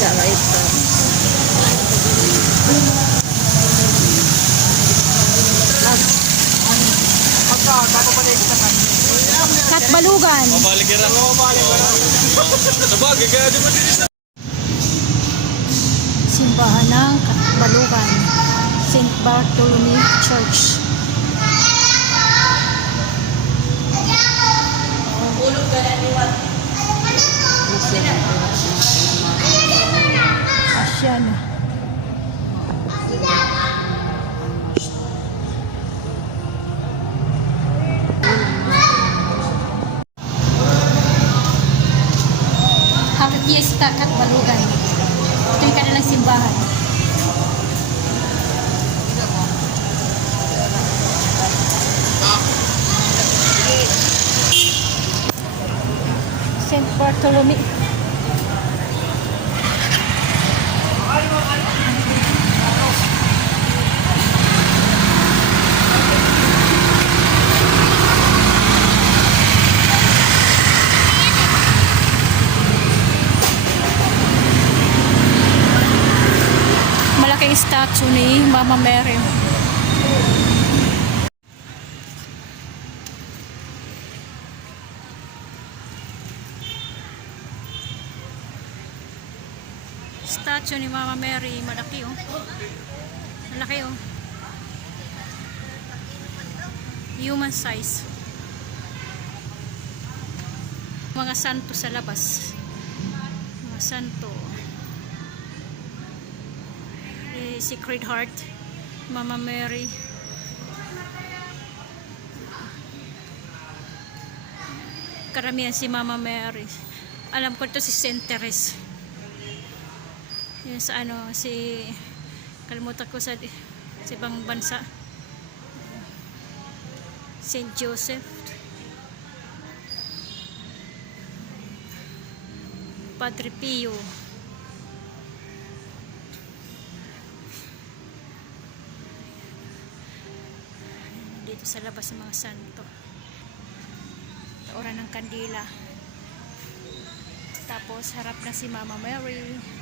Tsaka ito. Katbalugan. Mabalik ka lang. Sabagay, kaya di mo din. Simbahan ng Katbalugan. St. Bartholomew Church. Asyan. Happy Fiesta Katbalugan. Ito yung kanilang simbahan. St. Bartholomew. Malaking statue ni Mama Mary. Statue ni Mama Mary, malaki oh. Malaki oh. Human size. Mga santo sa labas. Mga santo. Sacred Heart, Mama Mary. Karamihan si Mama Mary. Alam ko ito si Saint Therese. Yun sa ano, si kalimutan ko sa ibang bansa. Saint Joseph. Padre Pio. Dito sa labas ng mga santo. Oras ng kandila. Tapos harap na si Mama Mary.